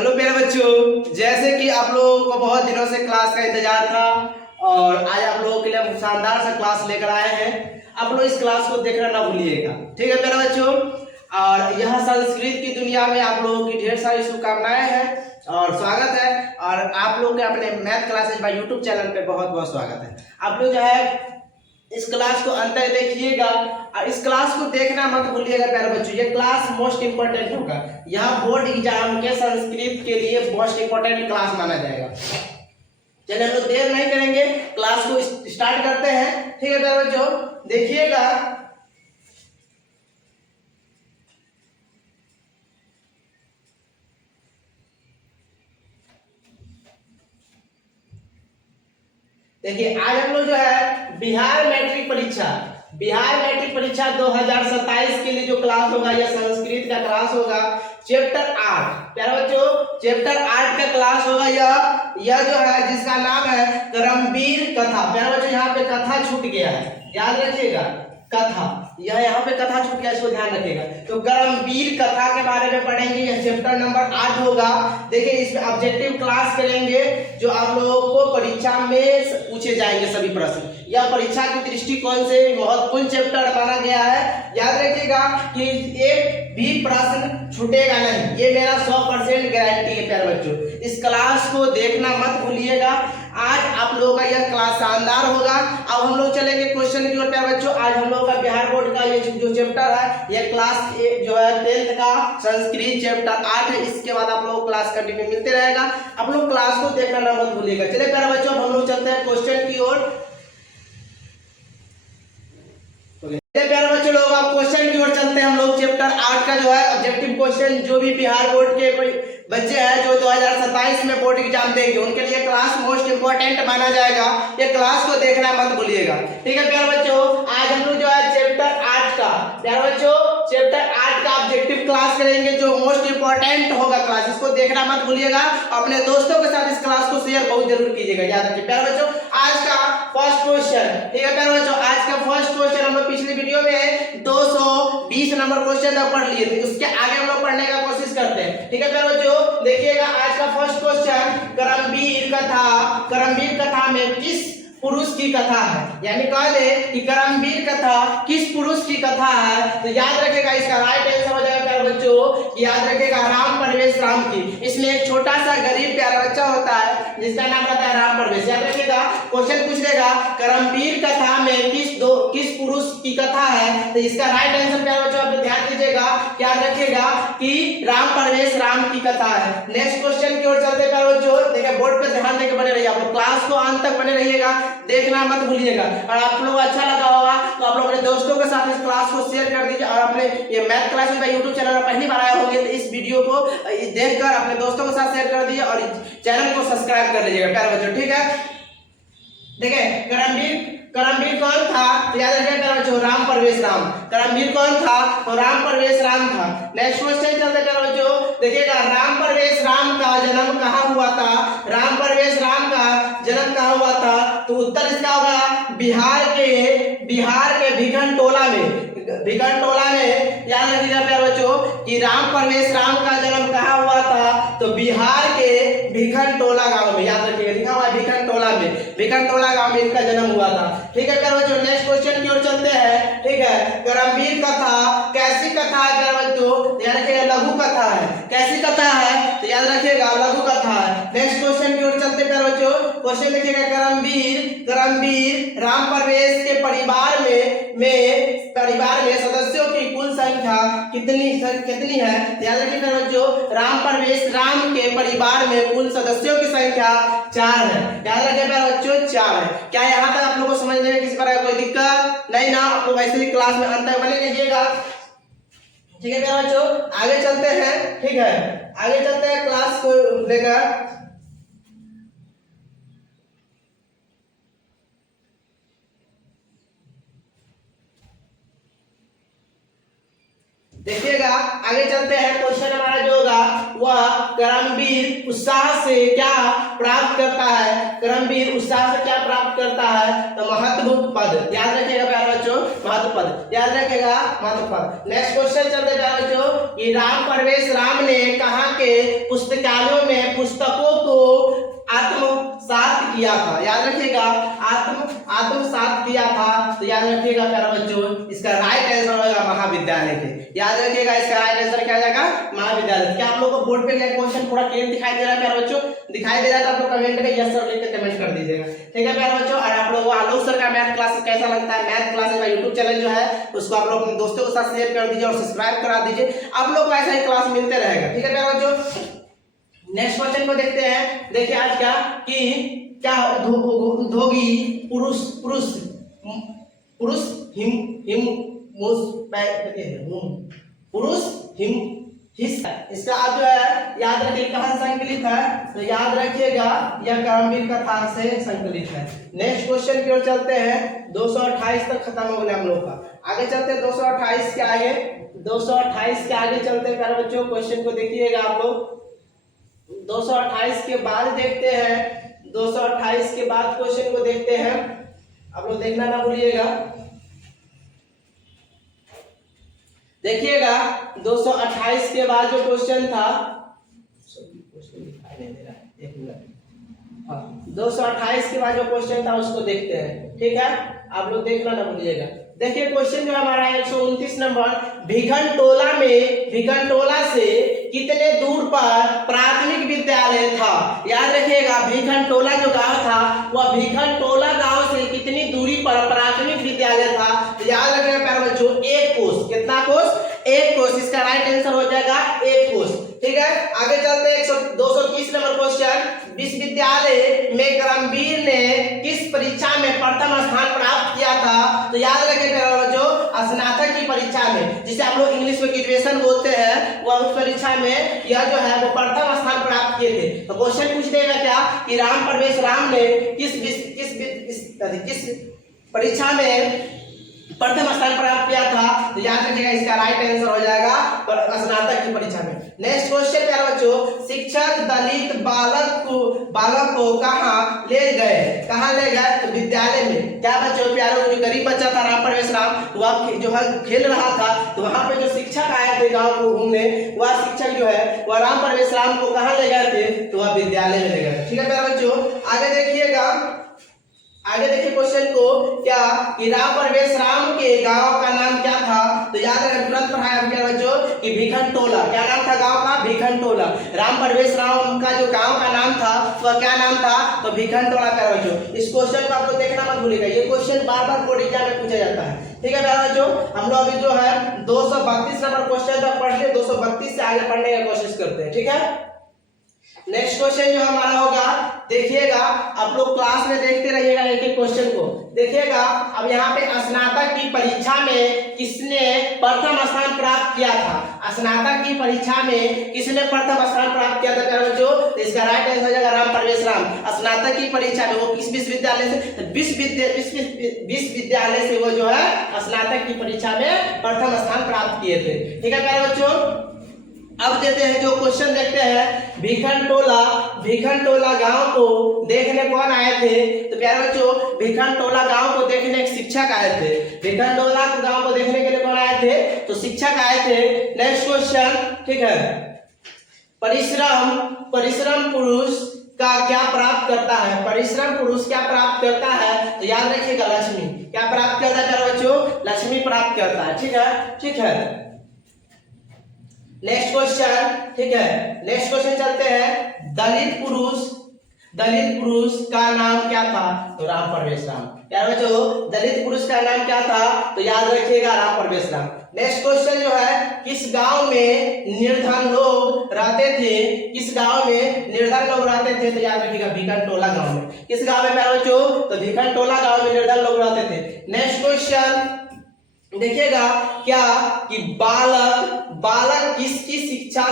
Hello मेरे बच्चों, जैसे कि आप लोगों को बहुत दिनों से क्लास का इंतजार था और आज आप लोगों के लिए हम शानदार सा क्लास लेकर आए हैं। आप लोग इस क्लास को देखना ना भूलिएगा, ठीक है मेरे बच्चों। और यह संस्कृत की दुनिया में आप लोगों की ढेर सारी शुभकामनाएं हैं और स्वागत है। और आप लोग के अपने math classes by YouTube channel पे बहुत बहुत स्वागत है। आप लोग जो है इस क्लास को अंत तक देखिएगा और इस क्लास को देखना मत भूलिएगा प्यारे बच्चों। ये क्लास मोस्ट इंपोर्टेंट होगा। यह बोर्ड एग्जाम के संस्कृत के लिए मोस्ट इंपोर्टेंट क्लास माना जाएगा। चलिए हम लोग देर नहीं करेंगे, क्लास को स्टार्ट करते हैं, ठीक है प्यारे बच्चों। देखिएगा देखिए आज हम लोग जो है बिहार मैट्रिक परीक्षा 2027 के लिए जो क्लास होगा यह संस्कृत का क्लास होगा। चैप्टर 8 प्यारे बच्चों, चैप्टर 8 का क्लास होगा। यह जो है जिसका नाम है करमवीर कथा। प्यारे बच्चों यहाँ पे कथा छूट गया है, याद रखिएगा कथा, यह यहाँ पे कथा छूट गया, इसको ध्यान रखिएगा। तो करमवीर कथा के बारे में पढ़ेंगे, यह चैप्टर नंबर 8 होगा। देखिए इसमें ऑब्जेक्टिव क्लास करेंगे जो आप लोगों को परीक्षा में पूछे जाएंगे सभी प्रश्न। यह परीक्षा की दृष्टिकोण से महत्वपूर्ण चैप्टर माना गया है। याद रखिएगा कि एक भी प्रश्न छूटेगा नहीं, ये मेरा 100% गारंटी है प्यारे बच्चों। इस क्लास को देखना मत भूलिएगा। आज आप लोगों का यह क्लास शानदार होगा। अब हम लोग चलेंगे क्वेश्चन की ओर प्यारे बच्चों। आज हम लोग का बिहार बोर्ड का ये जो चैप्टर है यह क्लास जो है 10th का संस्कृत चैप्टर 8 है। इसके बाद आप लोग क्लास कंटिन्यू मिलते रहेगा। आप लोग क्लास को देखना ना मत भूलिएगा। चलिए प्यारे बच्चों हम लोग चलते हैं क्वेश्चन की ओर। प्यारे बच्चों लोग आप क्वेश्चन की ओर चलते हैं। हम लोग चैप्टर 8 का जो है ऑब्जेक्टिव क्वेश्चन जो भी बिहार बोर्ड के बच्चे हैं जो 2027 में बोर्ड एग्जाम देंगे उनके लिए क्लास मोस्ट इंपोर्टेंट माना जाएगा। ये क्लास को देखना मत भूलिएगा, ठीक है प्यारे बच्चों। आज हम लोग जो है चैप्टर 8 का प्यारे बच्चों चैप्टर 8 का ऑब्जेक्टिव क्लास करेंगे जो मोस्ट इंपोर्टेंट होगा क्लास, इसको देखना मत भूलिएगा। अपने दोस्तों के साथ इस क्लास को शेयर बहुत जरूर कीजिएगा। याद रखिए प्यारे बच्चों आज का फर्स्ट क्वेश्चन, ठीक है प्यारे बच्चों। आज का फर्स्ट क्वेश्चन हम लोग पिछली वीडियो में 220 नंबर क्वेश्चन तक पढ़ लिए थे, उसके आगे हम लोग पढ़ने का कोशिश करते हैं, ठीक है प्यारे बच्चों। देखिएगा आज का फर्स्ट क्वेश्चन करमवीर कथा में किस पुरुष की कथा है, यानी कह दे कि करमवीर कथा किस पुरुष की कथा है। तो याद रखेगा इसका राइट आंसर हो जाएगा प्यारे बच्चों, याद रखेगा राम परवेश राम की। इसमें एक छोटा सा गरीब प्यारा बच्चा होता है जिसका नाम रहता है राम परवेश। याद रखेगा क्वेश्चन पूछ लेगा करमवीर कथा में किस पुरुष की कथा है, तो इसका राइट आंसर प्यारे बच्चों आप ध्यान दीजिएगा, याद रखिएगा कि राम परवेश राम की कथा है। नेक्स्ट क्वेश्चन की ओर चलते हैं प्यारे बच्चों। देखिए बोर्ड पे ध्यान देकर बने रहिए, आप लोग क्लास को अंत तक बने रहिएगा, देखना मत भूलिएगा। और आप लोग अच्छा लगा होगा तो आप लोग अपने दोस्तों के साथ इस क्लास को शेयर कर दीजिए। और अपने ये मैथ क्लासेस का यूट्यूब चैनल पर पहली बार आए होंगे तो इस वीडियो को देखकर अपने दोस्तों के साथ शेयर कर दीजिए और चैनल को सब्सक्राइब कर लीजिएगा प्यारे बच्चों, ठीक है। देखिए करमवीर कौन था, तो याद रखिए प्यारे बच्चों राम परवेश राम। करमवीर कौन था, तो राम परवेश राम था। नेक्स्ट क्वेश्चन चलते हैं प्यारे बच्चों। देखिएगा राम परवेश राम का जन्म कहाँ हुआ था, राम परवेश राम का जन्म कहाँ हुआ था, तो उत्तर इसका होगा बिहार के भिखनटोला में। याद रखिएगा प्यारे बच्चों कि राम परवेश राम का जन्म कहाँ हुआ था, तो बिहार के भिखनटोला गांव में। याद रखिएगा लिखा हुआ है भिखनटोला गांव में इनका जन्म हुआ था, ठीक है प्यारे बच्चों। नेक्स्ट क्वेश्चन की ओर चलते हैं, ठीक है। करमवीर कथा कैसी कथा है प्यारे बच्चों, याद रखिएगा लघु कथा है। कैसी कथा है, तो याद रखिएगा लघु कथा है। नेक्स्ट क्वेश्चन की ओर चलते हैं प्यारे बच्चों। क्वेश्चन देखिएगा करमवीर राम परवेश के परिवार में सदस्यों की कुल संख्या कितनी है, याद रखिए प्यारे बच्चों राम परवेश राम के परिवार में कुल सदस्यों की संख्या 4 है। याद रखिए प्यारे बच्चों 4 है। क्या यहाँ तक आप लोगों को समझने में किसी प्रकार का कोई दिक्कत नहीं ना, आप लोग ऐसे ही क्लास में अंत तक बने रहिएगा, ठीक है प्यारे बच्चों। आगे चलते हैं, ठीक है, आगे चलते हैं क्लास को लेकर। देखिएगा आगे चलते हैं। क्वेश्चन हमारा जो होगा वह कर्मवीर उत्साह से क्या प्राप्त करता है, कर्मवीर उत्साह से क्या प्राप्त करता है, तो महत्व पद। याद रखिएगा प्यारे बच्चों, महत्व पद याद रखिएगा, महत्व पद। नेक्स्ट क्वेश्चन चलते हैं प्यारे बच्चों कि राम परवेश राम ने कहाँ के पुस्तकालयों में पुस्तकों को आत्मसात किया था। याद रखिएगा, आत्मसात किया था। तो याद रखिएगा प्यारे बच्चों, इसका राइट आंसर होगा महाविद्यालय के। याद रखिएगा इसका राइट आंसर क्या हो जाएगा, महाविद्यालय। क्या आप लोगों को बोर्ड पे क्या क्वेश्चन थोड़ा क्लियर दिखाई दे रहा है प्यारे बच्चों? दिखाई दे रहा है तो आप लोग कमेंट में यस सर लिखकर कमेंट कर दीजिएगा। ठीक है प्यारे बच्चों, और आप लोगों को आलोक सर का मैथ क्लास कैसा लगता है, मैथ क्लासेस का यूट्यूब चैनल जो है उसको आप लोग अपने दोस्तों के साथ शेयर कर दीजिए और सब्सक्राइब करा दीजिए। आप लोग को ऐसा ही क्लास मिलते रहेगा। ठीक है प्यारे बच्चों, नेक्स्ट क्वेश्चन को देखते हैं। देखिए आज क्या कि क्या उद्योगी पुरुष पुरुष पुरुष हिम हिम पुरुष हिम हिस्सा, इसका आप जो है याद रखिए कहां संकलित है, तो याद रखिएगा यह कर्मवीर कथा से संकलित है। नेक्स्ट क्वेश्चन की ओर चलते हैं। 228 तक खत्म हो गया हम लोग का। आगे चलते हैं 228 के आगे, 228 के आगे चलते हैं प्यारे बच्चों। क्वेश्चन को देखिएगा आप लोग। 228 के बाद देखते हैं, 228 के बाद क्वेश्चन को देखते हैं। आप लोग देखना ना भूलिएगा। देखिएगा 228 के बाद जो क्वेश्चन था, 228 के बाद जो क्वेश्चन था उसको देखते हैं। ठीक है, आप लोग देखना ना भूलिएगा। देखिए क्वेश्चन जो हमारा 129 नंबर, भिखनटोला में भिखनटोला से कितने दूर पर प्राथमिक विद्यालय था। याद रखिएगा भिखनटोला जो गांव था वह भिखनटोला गांव से कितनी दूरी पर प्राथमिक विद्यालय था। तो याद रखिएगा प्यारे बच्चों 1 कोस। कितना कोस? 1 कोस। इसका राइट आंसर हो जाएगा 1 कोस। ठीक है, आगे चलते हैं 230 नंबर क्वेश्चन। विश्वविद्यालय में कर्मवीर ने किस परीक्षा में प्रथम स्थान प्राप्त किया था। तो याद रखिएगा जो स्नातक की परीक्षा में, जिसे आप लोग इंग्लिश में ग्रेजुएशन बोलते हैं, वह उस परीक्षा में यह जो है वो प्रथम स्थान प्राप्त किए थे। तो क्वेश्चन पूछ देगा क्या कि राम परवेश राम ने किस परीक्षा में प्रथम स्थान प्राप्त किया था। तो याद रखिएगा इसका राइट आंसर हो जाएगा स्नातक की परीक्षा में। नेक्स्ट क्वेश्चन प्यारे बच्चों, शिक्षक दलित बालक को कहाँ ले गए, कहाँ ले गए? तो विद्यालय में। क्या बच्चों प्यारे, जो गरीब बच्चा था राम परवेश राम, वह जो है खेल रहा था, तो वहां पे जो शिक्षक आए थे गाँव को घूमने, वह शिक्षक जो है वह राम परवेश राम को कहाँ ले गए थे, तो वह विद्यालय में ले गए। ठीक है प्यारे बच्चों, आगे देखिएगा, आगे देखिए क्वेश्चन को क्या कि राम परवेश राम के गांव का नाम क्या था। तो याद रखना, तुरंत पढ़ाया प्यारे बच्चों कि भिखनटोला। क्या नाम था गांव का? भिखनटोला। राम परवेश राम का जो गांव का नाम था वह क्या नाम था, तो भिखनटोला प्यारे बच्चों। इस क्वेश्चन को आपको देखना मत भूलिएगा, ये क्वेश्चन बार बार बोर्ड एग्जाम में पूछा जाता है। ठीक है प्यारे बच्चों, हम लोग अभी जो है 232 नंबर क्वेश्चन तक पढ़ ले, 232 से आगे पढ़ने की कोशिश करते हैं। ठीक है, नेक्स्ट क्वेश्चन जो हमारा होगा, देखिएगा आप लोग क्लास में देखते रहिएगा एक एक क्वेश्चन को। देखिएगा अब यहाँ पे स्नातक की परीक्षा में किसने प्रथम स्थान प्राप्त किया था। स्नातक की परीक्षा में किसने प्रथम स्थान प्राप्त किया था प्यारे बच्चों? तो इसका राइट आंसर हो जाएगा राम परवेश राम। स्नातक की परीक्षा में वो किस विश्वविद्यालय से? विश्वविद्यालय से वो जो है स्नातक की परीक्षा में प्रथम स्थान प्राप्त किए थे। ठीक है प्यारे बच्चों, अब देते हैं जो क्वेश्चन देखते हैं। भिखनटोला गांव को देखने कौन आए थे। तो प्यारे बच्चों भिखनटोला गांव को देखने एक शिक्षक आए थे। भिखनटोला गांव को देखने के लिए कौन आए थे, तो शिक्षक आए थे। नेक्स्ट क्वेश्चन, ठीक है, परिश्रम पुरुष का क्या प्राप्त करता है। परिश्रम पुरुष क्या प्राप्त करता है, तो याद रखिएगा लक्ष्मी। क्या प्राप्त करता है प्यारे बच्चों? लक्ष्मी प्राप्त करता है। ठीक है, ठीक है। नेक्स्ट क्वेश्चन, ठीक है, नेक्स्ट क्वेश्चन चलते हैं। दलित पुरुष का नाम क्या था, तो राम परवेश राम। यार बच्चों दलित पुरुष का नाम क्या था, तो याद रखिएगा राम परवेश राम। नेक्स्ट क्वेश्चन जो है, किस गांव में निर्धन लोग रहते थे। किस गांव में निर्धन लोग रहते थे, तो याद रखिएगा भिखनटोला गांव में। किस गांव में प्यारे बच्चों, तो भिखनटोला गांव में निर्धन लोग रहते थे। नेक्स्ट क्वेश्चन देखिएगा क्या कि बालक किसकी शिक्षा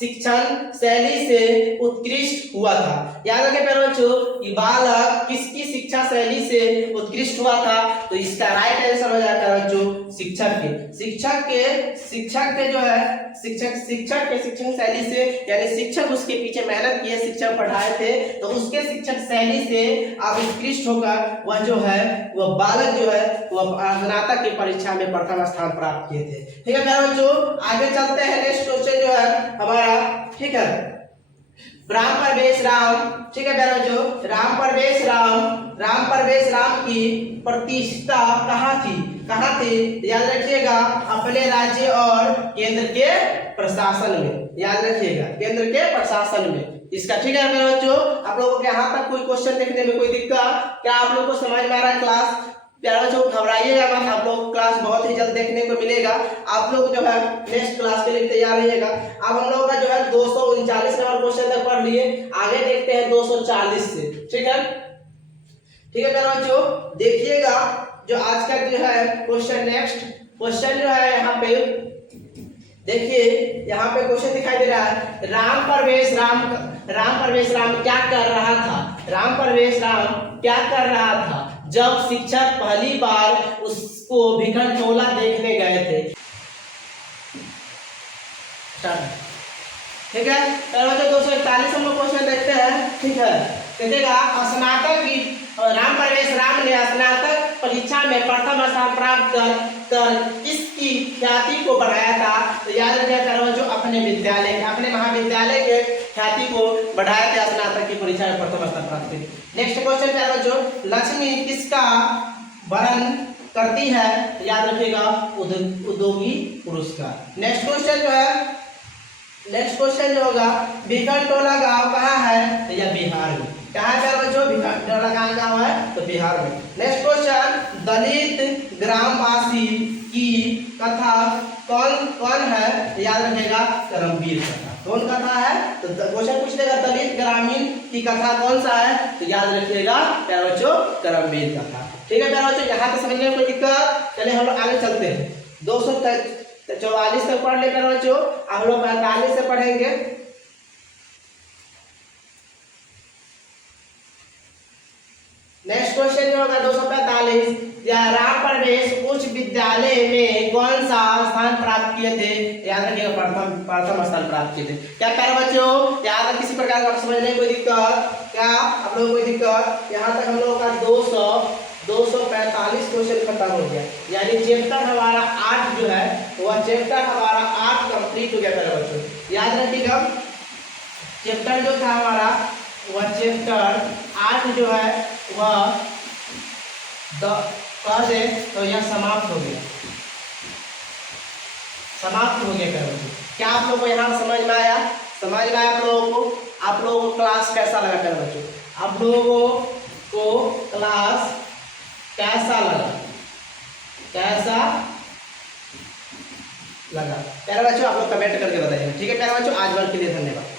शिक्षण शैली से उत्कृष्ट हुआ था। याद रखें प्यारे बच्चों, ये बालक किसकी शिक्षा शैली से उत्कृष्ट हुआ था? तो इसका राइट आंसर हो जाता है बच्चों शिक्षक के जो है शिक्षक के शिक्षण शैली से, यानी शिक्षक उसके पीछे मेहनत किए, शिक्षक पढ़ाए थे, तो उसके शिक्षक शैली से आप उत्कृष्ट होकर वह जो है वह बालक जो है वह स्नातक की परीक्षा में प्रथम स्थान प्राप्त किए थे। ठीक है प्यारे बच्चों, आगे चलते हैं। नेक्स्ट क्वेश्चन जो है हमारा, ठीक है, राम परवेश राम, ठीक है प्यारे बच्चों, राम परवेश राम की प्रतिष्ठा कहाँ थी? याद रखिएगा, अपने राज्य और केंद्र के प्रशासन में। याद रखिएगा, केंद्र के प्रशासन में इसका। ठीक है मेरे बच्चों, आप लोगों को यहाँ तक कोई क्वेश्चन देखने में कोई दिक्कत? क्या आप लोगों को समझ में आ रहा है क्लास? प्यारे बच्चों घबराइएगा मत, आप लोग क्लास बहुत ही जल्द देखने को मिलेगा। आप लोग जो है नेक्स्ट क्लास के लिए तैयार रहिएगा। अब हम लोग का जो है 239 नंबर क्वेश्चन तक पढ़ लिए, आगे देखते हैं 240 से। ठीक है प्यारे बच्चों, देखिएगा जो आज का जो है क्वेश्चन, नेक्स्ट क्वेश्चन जो है यहाँ पे देखिए, यहाँ पे क्वेश्चन दिखाई दे रहा है, राम परवेश राम क्या कर रहा था? राम परवेश राम क्या कर रहा था जब शिक्षक पहली बार उसको भिखनटोला देखने गए थे? ठीक है 241 हम लोग क्वेश्चन देखते हैं। ठीक है, देखिएगा, स्नातक की राम परवेश राम ने स्नातक परीक्षा में प्रथम स्थान प्राप्त कर इसकी ख्याति को बढ़ाया था। तो याद रखिएगा जो अपने महाविद्यालय के ख्याति को बढ़ाया था, स्नातक की परीक्षा में प्रथम स्थान प्राप्त की। नेक्स्ट क्वेश्चन क्या है जो, लक्ष्मी किसका वर्णन करती है? याद रखिएगा, उद्योगी पुरुष का। नेक्स्ट क्वेश्चन जो होगा, भिखनटोला गांव कहाँ है? तो यह बिहार में। कहाँ है बच्चों? भिखनटोला गांव है तो बिहार में। नेक्स्ट क्वेश्चन, दलित ग्रामवासी की कथा कौन है? याद रखिएगा, करमवीर कथा। कौन कथा है? तो क्वेश्चन पूछ लेगा, दलित ग्रामीण की कथा कौन सा है? तो याद रखिएगा प्यारे बच्चों, करमवीर कथा। ठीक है प्यारे बच्चों, यहाँ तक समझने में कोई दिक्कत? चलिए हम लोग आगे चलते हैं। 244 तक पढ़ ले प्यारे बच्चों, हम लोग 45 से पढ़ेंगे। नेक्स्ट क्वेश्चन जो होगा 245, राम परवेश उच्च विद्यालय में कौन सा स्थान प्राप्त किए थे? याद रखिएगा, प्रथम स्थान प्राप्त किए थे। क्या प्यारे बच्चों, याद किसी प्रकार का समझने कोई दिक्कत? क्या आप लोगों को कोई दिक्कत? यहाँ तक हम लोगों का 245 क्वेश्चन खत्म हो गया, यानी चैप्टर हमारा 8 जो है वह चैप्टर हमारा 8 कंप्लीट हो गया प्यारे बच्चों। याद रखिएगा, चैप्टर जो था हमारा वह चैप्टर 8 जो है वह कह दे तो यह समाप्त हो गया प्यारे बच्चों। क्या आप लोगों को यहाँ समझ में आया? आप लोगों को क्लास कैसा लगा प्यारे बच्चों? आप लोगों को क्लास कैसा लगा प्यारे बच्चों? आप लोग कमेंट करके बताइए। ठीक है प्यारे बच्चों, आज भर के लिए धन्यवाद।